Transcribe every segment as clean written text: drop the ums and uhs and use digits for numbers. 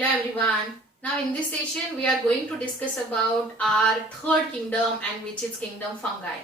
Hello everyone. Now in this session we are going to discuss about our third kingdom, and which is kingdom fungi.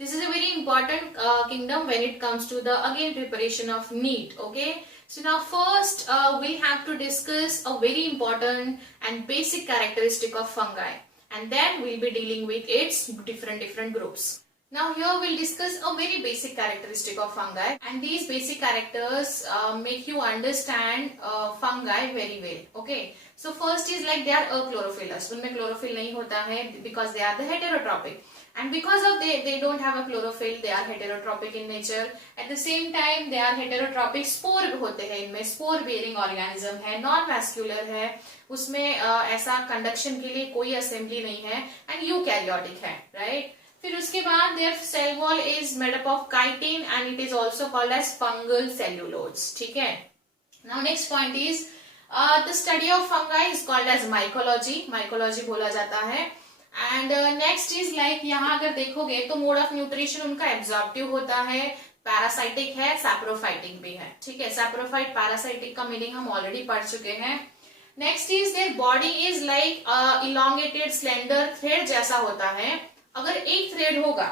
This is a very important kingdom when it comes to the again preparation of meat. Okay. So now first we'll have to discuss a very important and basic characteristic of fungi, and then we'll be dealing with its different groups. Now here we'll discuss a very basic characteristic of fungi, and these basic characters make you understand fungi very well. Okay, so first is like they are achlorophyllous. उनमें chlorophyll नहीं होता है because they are the heterotrophic, and because of they don't have a chlorophyll, they are heterotrophic in nature. At the same time they are heterotrophic. spore होते हैं इनमें, spore bearing organism है, non vascular है, उसमें ऐसा conduction के लिए कोई assembly नहीं है, and eukaryotic है, right? फिर उसके बाद their cell wall is made up of chitin and it is also called as fungal cellulose. ठीक है. Now next point is the study of fungi is called as mycology. mycology बोला जाता है. And next is like यहाँ अगर देखोगे तो mode of nutrition उनका absorptive होता है, parasitic है, saprophytic भी है. ठीक है. saprophyte parasitic का meaning हम already पढ़ चुके हैं. Next is their body is like elongated slender thread जैसा होता है. अगर एक थ्रेड होगा,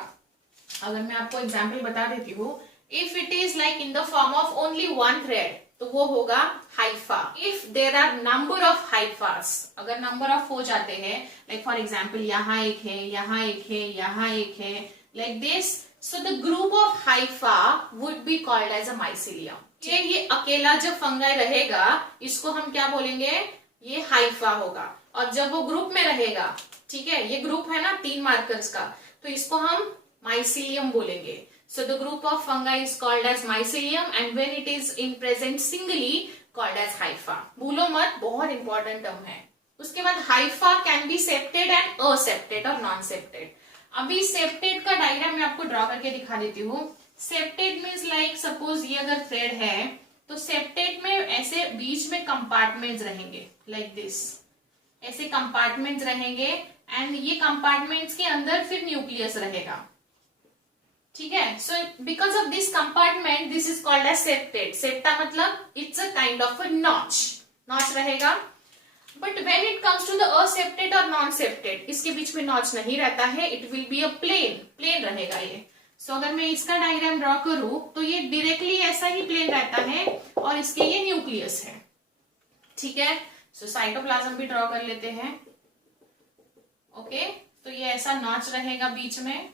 अगर मैं आपको एग्जाम्पल बता देती हूँ, if it is like in the form of only one thread तो वो होगा hypha. If there are number of hyphas, अगर नंबर ऑफ हो जाते हैं, लाइक फॉर एग्जाम्पल यहाँ एक है, यहाँ एक है, यहाँ एक है, like this, so the group of hypha would be called as a mycelium. ये अकेला जब फंगाई रहेगा इसको हम क्या बोलेंगे, ये हाइफा होगा. और जब वो ग्रुप में रहेगा, ठीक है, ये ग्रुप है ना 3 मार्कर्स का, तो इसको हम माइसीलियम बोलेंगे. So the group of fungi is called as mycelium and when it is in present singly called as hypha. भूलो मत, बहुत इंपॉर्टेंट टर्म है. उसके बाद hypha can be septate and aseptate और नॉन सेप्टेड. अभी सेप्टेड का डायग्राम मैं आपको ड्रॉ करके दिखा देती हूँ. सेप्टेड मीन्स लाइक सपोज ये अगर थ्रेड है तो सेप्टेड में ऐसे बीच में कंपार्टमेंट्स रहेंगे, लाइक दिस, ऐसे कंपार्टमेंट्स रहेंगे एंड ये कंपार्टमेंट्स के अंदर फिर न्यूक्लियस रहेगा. ठीक है. So because of this compartment this is called as septate. Septa मतलब it's a kind of a notch, notch रहेगा. But when it comes to the aseptate और नॉन सेप्टेड, इसके बीच में नॉच नहीं रहता है, it will be a plain, plain रहेगा ये. सो अगर मैं इसका डायग्राम ड्रॉ करूं तो ये डायरेक्टली ऐसा ही प्लेन रहता है और इसके ये न्यूक्लियस है. ठीक है. सो साइटोप्लाज्म भी ड्रॉ कर लेते हैं. ओके, तो ये ऐसा नॉच रहेगा बीच में.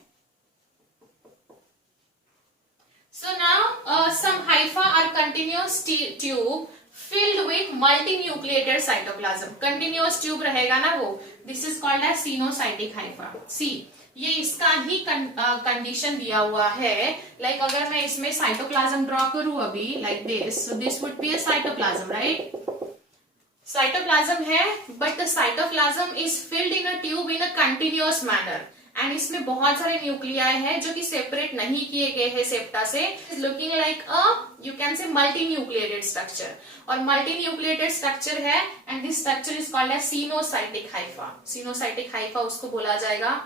So now some hypha are continuous tube filled with multinucleated cytoplasm. Continuous tube रहेगा ना वो, this is called as coenocytic hypha. See, ये इसका ही कंडीशन दिया हुआ है. लाइक अगर मैं इसमें साइटोप्लाज्म ड्रॉ करूं अभी like this, so this would be a cytoplasm, right? Cytoplasm है, but the cytoplasm is filled in a tube in a continuous manner, and इसमें बहुत सारे न्यूक्लियाई है जो कि सेपरेट नहीं किए गए हैं सेप्टा से. Looking like a, you can say multi nucleated structure, और मल्टी न्यूक्लिएटेड स्ट्रक्चर है and this structure is called as coenocytic hypha. Coenocytic hypha उसको बोला जाएगा.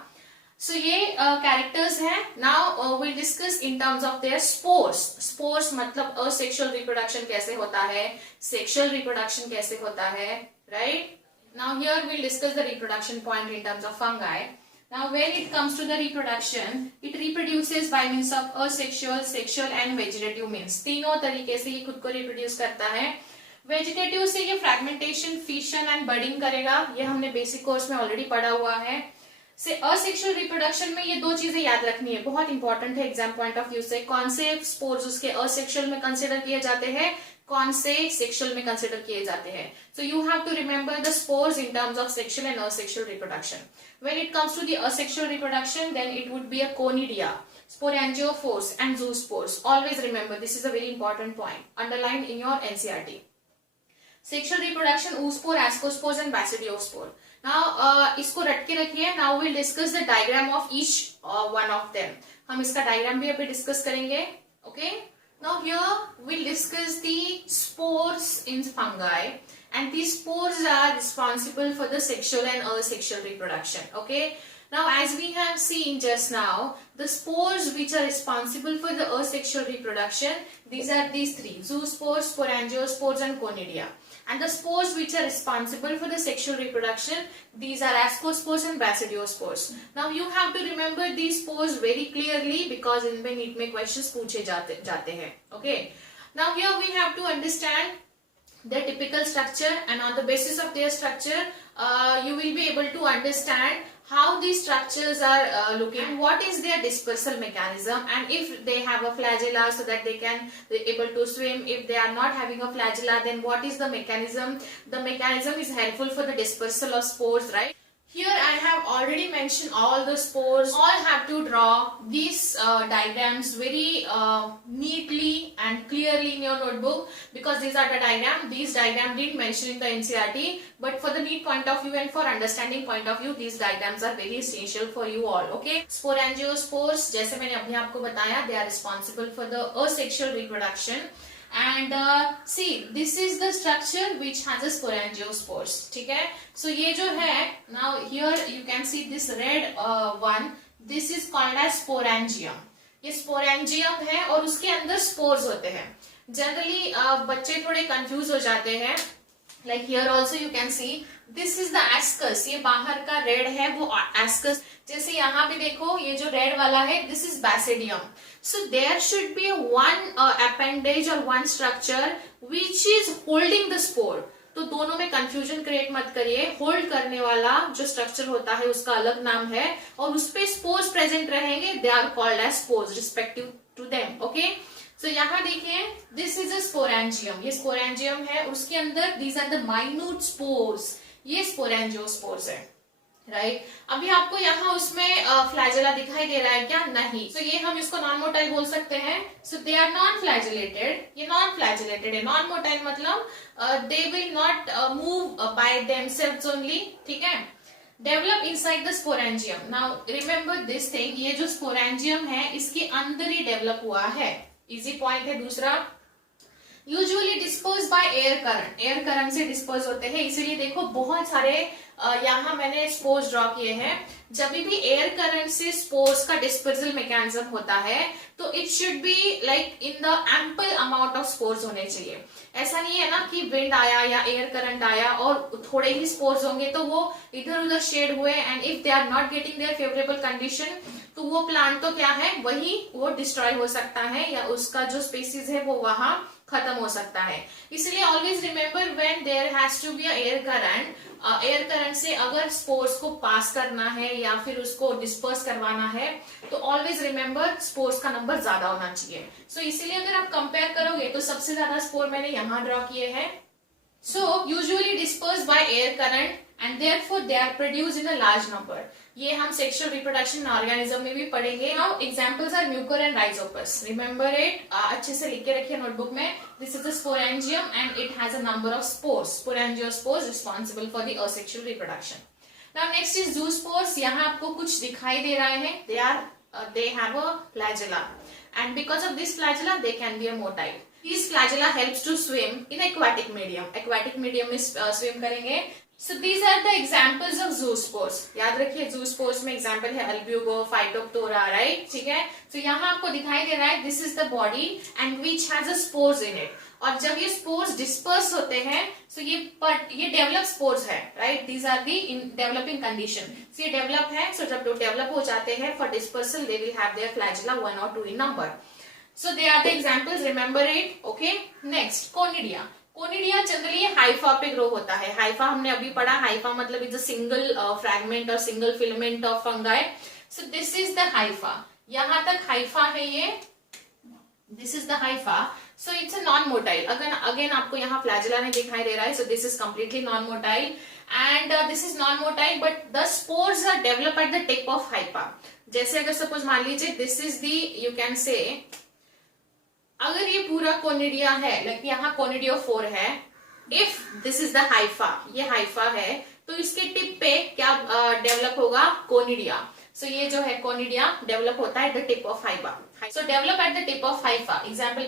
सो ये कैरेक्टर्स हैं. Now will discuss in terms of their spores. Spores मतलब asexual reproduction कैसे होता है, सेक्सुअल रिप्रोडक्शन कैसे होता है, right? Now here will discuss the reproduction point in terms of fungi. Now when it comes to the reproduction, it reproduces by means of asexual, sexual and vegetative means. तीनों तरीके से ये खुद को reproduce करता है. वेजिटेटिव से ये फ्रैगमेंटेशन, फिशन एंड बडिंग करेगा. ये हमने बेसिक कोर्स में ऑलरेडी पढ़ा हुआ है. से असेक्सुअल रिप्रोडक्शन में ये 2 चीजें याद रखनी है, बहुत इंपॉर्टेंट है एग्जाम पॉइंट ऑफ व्यू से. कौन से स्पोर्स उसके असेक्सुअल में कंसिडर किए जाते हैं, कौन से सेक्सुअल में कंसिडर किए जाते हैं. So you have to remember the spores in terms of sexual and asexual reproduction. When it comes to the asexual reproduction, then it would be a conidia, sporangiophoros and zoospores. Always remember, this is a very important point underlined in your NCERT. Sexual reproduction, oospore, ascospores and basidiospore. Now इसको रट के रखिए. Now we'll discuss the diagram of each one of them. हम इसका diagram भी अभी discuss करेंगे. Okay. Now here we'll discuss the spores in fungi, and these spores are responsible for the sexual and asexual reproduction. Okay. Now as we have seen just now, the spores which are responsible for the asexual reproduction, these are these 3: zoospores, sporangiospores and conidia. and the spores which are responsible for the sexual reproduction, these are ascospores and basidiospores. Now you have to remember these spores very clearly because इनमें NEET में questions पूछे जाते हैं. Okay. Now here we have to understand their typical structure, and on the basis of their structure you will be able to understand how these structures are looking, what is their dispersal mechanism, and if they have a flagella so that they can be able to swim. If they are not having a flagella, then what is the mechanism? The mechanism is helpful for the dispersal of spores, right? Here I have already mentioned all the spores. All have to draw these diagrams very neatly and clearly in your notebook because these are the diagrams. These diagrams didn't mention in the NCERT, but for the neat point of view and for understanding point of view, these diagrams are very essential for you all. Okay. Sporangiospores, जैसे मैंने अभी आपको बताया, they are responsible for the asexual reproduction. And see, this is the structure which has a sporangiospores. ठीक है? So ये जो है, now here you can see this red one. This is called as sporangium. ये sporangium है और उसके अंदर spores होते हैं. Generally बच्चे थोड़े confuse हो जाते हैं. Like here also you can see this is the ascus. ये बाहर का red है वो ascus. जैसे यहाँ पे देखो ये जो red वाला है this is basidium. So there should be one appendage or one structure which is holding the spore. तो दोनों में confusion create मत करिए. Hold करने वाला जो structure होता है उसका अलग नाम है और उसपे spores present रहेंगे. They are called as spores respective to them. Okay. So यहाँ देखिए this is a sporangium. ये sporangium है उसके अंदर these are the minute spores. ये sporangiospores है. राइट अभी आपको यहाँ उसमें फ्लैजेला दिखाई दे रहा है क्या? नहीं. सो ये हम इसको नॉन मोटाइल बोल सकते हैं. सो दे आर नॉन फ्लैजिलेटेड. ये नॉन फ्लैजिलेटेड है. नॉन मोटाइल मतलब they will not move by themselves only. ठीक है. Develop inside the sporangium. Now remember this thing. ये जो स्पोरेंजियम है इसके अंदर ही डेवलप हुआ है. इजी पॉइंट है. दूसरा usually dispose by air current. Air current से डिस्पोज होते हैं. इसीलिए देखो बहुत सारे यहाँ मैंने स्पोर्स ड्रॉ किए हैं. जब भी एयर करंट से स्पोर्स का डिस्पर्सल मैकेनिज्म होता है तो it should be like in the ample amount of spores होने चाहिए. ऐसा नहीं है ना कि विंड आया या एयर करंट आया और थोड़े ही स्पोर्स होंगे तो वो इधर उधर शेड हुए and if they are not getting their favourable condition तो वो प्लांट तो क्या है वही वो डिस्ट्रॉय हो सकता है या उसका जो स्पीसीज है वो वहां खत्म हो सकता है. इसलिए always remember when there has to be air current. Air current से अगर स्पोर्स को पास करना है या फिर उसको डिस्पर्स करवाना है तो ऑलवेज रिमेम्बर स्पोर्स का नंबर ज्यादा होना चाहिए. सो इसीलिए अगर आप कंपेयर करोगे तो सबसे ज्यादा स्पोर मैंने यहाँ ड्रॉ किए हैं. So usually disperse by air current and therefore they are produced in a large number. ये हम sexual reproduction organism में भी पढ़ेंगे. Now examples are mucor and rhizopus. Remember it. अच्छे से लिख के रखिए नोटबुक में. This is a sporangium and it has a number of spores. Sporangiospores responsible for the asexual reproduction. Now next is zoospores. यहाँ आपको कुछ दिखाई दे रहे हैं. They have a flagella and because of this flagella they can be a motile. These flagella helps to swim in aquatic medium. Aquatic medium में swim करेंगे. So these are the examples of zoospores. याद रखिए zoospores में example है albugo, phytophthora, right? ठीक है. So यहाँ आपको दिखाई दे रहा है this is the body and which has a spores in it. और जब ये spores disperse होते हैं, so ये develop spores है, right? These are the in developing condition. So ये develop है, so जब develop हो जाते हैं for dispersal, they will have their flagella 1 or 2 in number. So they are the examples. Remember it. Okay. Next, conidia. Conidia generally hypha पे grow होता है. Hypha हमने अभी पढ़ा. हाइफा मतलब इज अ सिंगल फ्रैगमेंट और single filament of fungi. So this is the hypha. यहां तक हाइफा है ये. This is the hypha. So it's a non motile. Again आपको यहाँ फ्लैजेला नहीं दिखाई दे रहा है. So this is completely non motile and this is non motile but the spores are develop at the tip of Haifa. जैसे अगर suppose मान लीजिए this is the you can से अगर ये पूरा कोनिडिया है लाइक यहाँ कोनिडियोफोर है. If this is the Haifa, ये हाइफा है तो इसके टिप पे क्या डेवलप होगा? कोनिडिया. सो ये जो है कोनिडिया डेवलप होता है at the tip of hypha. So develop at the tip of hypha. Example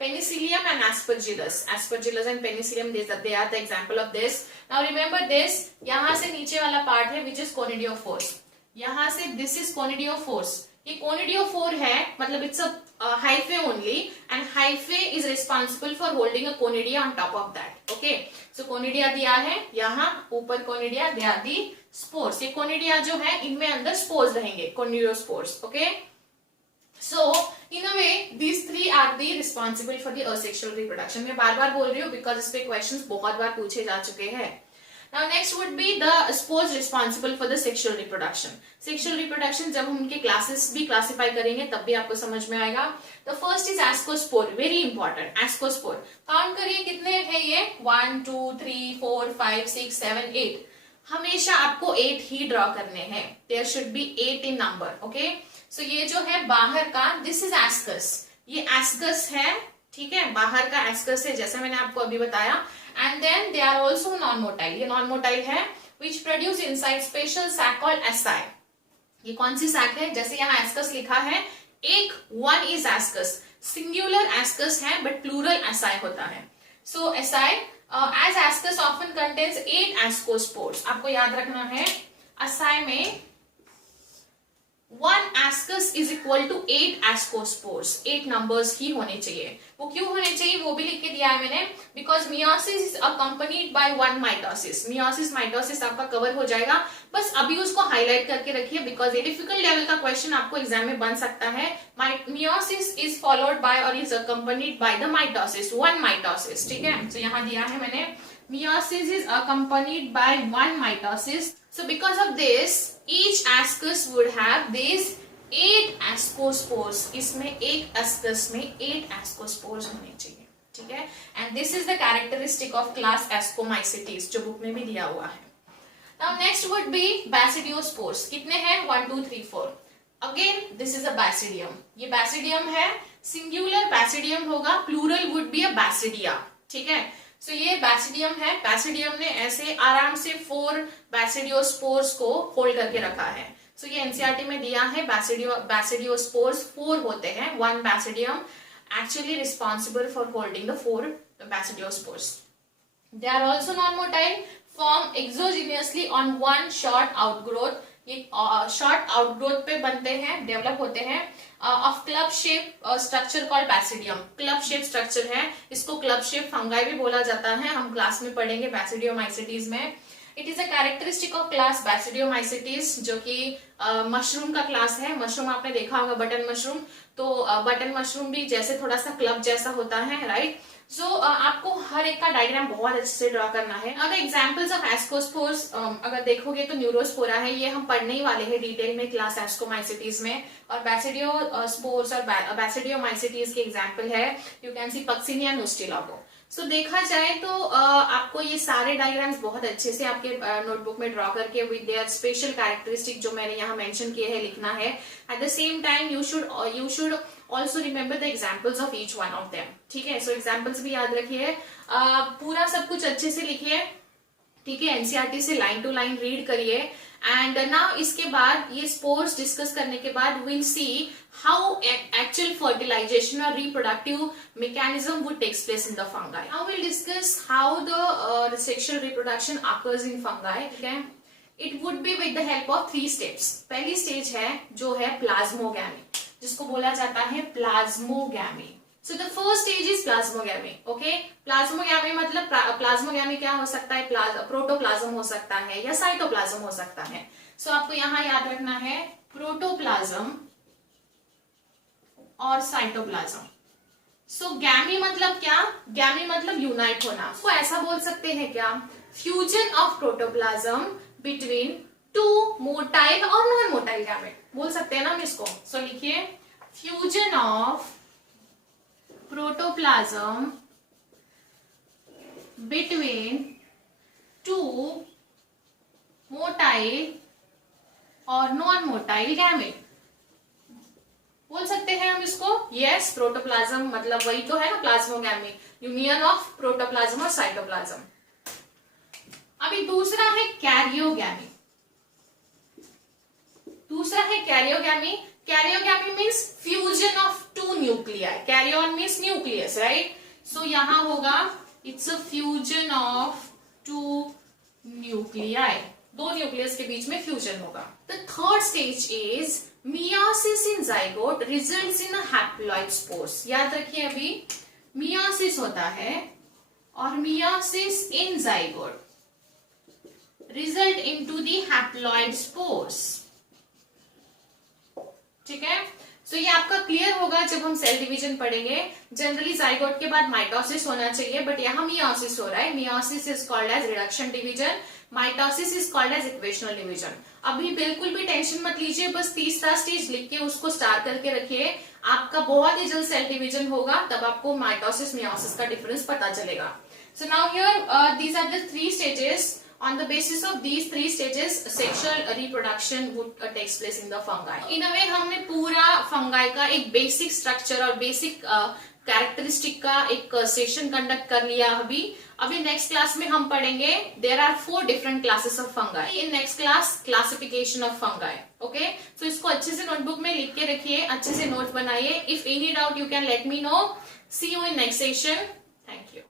penicillium and aspergillus. Aspergillus and penicillium they are the example of this. Now remember this. यहाँ से नीचे वाला part है which is कोनिडियोफोर्स. यहाँ से this is कोनिडियोफोर्स. ये conidiophore है, मतलब it's a hyphae only, and hyphae is responsible for holding a conidia on top of that. Okay, so conidia दिया है यहाँ ऊपर, conidia they are the spores. ये कोनिडिया जो है इनमें अंदर स्पोर्स रहेंगे, conidiospores. Okay, so in a way these three are the responsible for the asexual reproduction. मैं बार बार बोल रही हूँ बिकॉज इस पे क्वेश्चंस बहुत बार पूछे जा चुके हैं. Now next would be the spores responsible for the sexual reproduction. Sexual reproduction जब हम उनके classes भी classify करेंगे तब भी आपको समझ में आएगा. The first is ascospore, very important. Ascospore. Count करिए कितने हैं ये? 1, 2, 3, 4, 5, 6, 7, 8. हमेशा आपको 8 ही ड्रॉ करने हैं. There should be 8 in number. Okay? So ये जो है बाहर का, this is ascus. ये ascus है, ठीक है, बाहर का ascus है जैसा मैंने आपको अभी बताया. And then they are also non-motile. ये non-motile है which produce inside special sac called asci. ये कौन सी sac है? जैसे यहाँ ascus लिखा है, एक one is ascus, singular ascus है but plural asci होता है. So asci, as ascus often contains 8 ascospores. आपको याद रखना है asci में 1 ascus is equal to 8 ascospores. 8 numbers ही होने चाहिए. वो क्यों होने चाहिए वो भी लिख के दिया है मैंने, because meiosis is accompanied by 1 mitosis. meiosis mitosis आपका कवर हो जाएगा, बस अभी उसको हाईलाइट करके रखिए बिकॉज ये डिफिकल्ट लेवल का क्वेश्चन आपको एग्जाम में बन सकता है. meiosis is followed by or is accompanied by the mitosis, 1 mitosis. ठीक है, तो यहाँ दिया है मैंने meiosis is accompanied by 1 mitosis. So because of this, each ascus would have these 8 ascospores. इसमें एक ascus में 8 ascospores होने चाहिए, ठीक है. And this is the characteristic of class Ascomycetes जो बुक में भी दिया हुआ है. Now next would be Basidiospores. कितने हैं? 1, 2, 3, 4. Again this is a Basidium. ये Basidium है, singular Basidium होगा, plural would be a Basidia. ठीक है, सो ये बैसिडियम है. बैसिडियम ने ऐसे आराम से 4 बैसिडियोस्पोर्स को होल्ड करके रखा है. सो ये एनसीईआरटी में दिया है, बैसिडियोस्पोर्स 4 होते हैं. 1 basidium actually responsible for holding the 4 basidiospores. They are also non motile, form exogenously on 1 short outgrowth. ये शॉर्ट आउटग्रोथ पे बनते हैं, डेवलप होते हैं, of club shape structure called basidium. Club shape structure है, इसको क्लब शेप फंगाई भी बोला जाता है. हम क्लास में पढ़ेंगे बैसिडियोमाइसेटीज में. It is a characteristic of class basidiomycetes जो कि मशरूम का क्लास है. मशरूम आपने देखा होगा, बटन मशरूम. तो बटन मशरूम भी जैसे थोड़ा सा क्लब जैसा होता है, राइट. सो आपको हर एक का डायग्राम बहुत अच्छे से ड्रॉ करना है. अगर एग्जांपल्स ऑफ एस्कोस्पोर्स अगर देखोगे तो न्यूरोस्पोरा है, ये हम पढ़ने ही वाले हैं डिटेल में क्लास एस्कोमाइसेटीज में. और बैसिडियोस्पोर्स और बैसिडियोमाइसेटीज के एग्जांपल है, यू कैन सी पक्सिनिया नोस्टिलागो. सो देखा जाए तो आपको ये सारे डायग्राम्स बहुत अच्छे से आपके नोटबुक में ड्रॉ करके विद देयर स्पेशल कैरेक्टरिस्टिक जो मैंने यहाँ मेंशन किए हैं लिखना है. At the same time you should also remember the examples of each one of them. ठीक है, सो एग्जाम्पल्स भी याद रखिए, पूरा सब कुछ अच्छे से लिखिए. ठीक है, एनसीईआरटी से लाइन टू लाइन रीड करिए. एंड नाउ इसके बाद ये स्पोर्स डिस्कस करने के बाद will see how actual fertilisation और reproductive mechanism would takes place in the fungi. Now will discuss how the sexual reproduction occurs in fungi. ठीक है, it would be with the help of 3 steps. पहली stage है जो है plasmogamy, जिसको बोला जाता है plasmogamy. So the first stage is plasmogamy. Okay, plasmogamy मतलब प्लाज्मोगैमी क्या हो सकता है? प्रोटोप्लाज्म हो सकता है या साइटोप्लाज्म हो सकता है. So आपको यहाँ याद रखना है प्रोटोप्लाज्म और साइटोप्लाज्म. So गैमी मतलब क्या? गैमी मतलब यूनाइट होना. उसको ऐसा बोल सकते हैं क्या? Fusion of protoplasm between 2 motile और नॉन मोटाइल गैमेट बोल सकते हैं ना हम इसको. So लिखिए fusion of protoplasm between 2 motile और नॉन मोटाइल गैमेट बोल सकते हैं हम इसको. यस, प्रोटोप्लाज्म मतलब वही तो है ना प्लाज्मोगैमी, यूनियन ऑफ प्रोटोप्लाज्म और साइटोप्लाज्म. अभी दूसरा है कैरियोगैमी. दूसरा है karyogamy. Karyogamy means fusion of 2 nuclei. Karyon means nucleus, right? So यहाँ होगा it's a fusion of 2 nuclei दो न्यूक्लियस के बीच में फ्यूजन होगा। The third stage is meiosis in zygote results in haploid spores. याद रखिए अभी मियोसिस होता है और meiosis in zygote result into the haploid spores. ठीक है, सो ये आपका क्लियर होगा जब हम सेल डिवीजन पढ़ेंगे। जनरली जाइगोट के बाद माइटोसिस होना चाहिए, बट यहाँ मियोसिस हो रहा है। Meiosis is called as reduction division, mitosis is called as equational division. अभी बिल्कुल भी टेंशन मत लीजिए, बस तीसरा स्टेज लिख के उसको स्टार करके रखिए। आपका बहुत ही जल्द सेल डिवीजन होगा, तब आपको माइटोसिस मियोसिस का डिफरेंस पता चलेगा। So now here these are the 3 stages. On the basis of these 3 stages, sexual reproduction would takes place in the fungi. In a way, हमने पूरा fungi का एक basic structure और basic characteristic का एक सेशन कंडक्ट कर लिया। अभी नेक्स्ट क्लास में हम पढ़ेंगे there are 4 different classes of fungi. In next class, classification of fungi. Okay? So इसको अच्छे से नोटबुक में लिख के रखिए, अच्छे से नोट्स बनाइए। If any doubt, you can let me know. See you in next session. Thank you.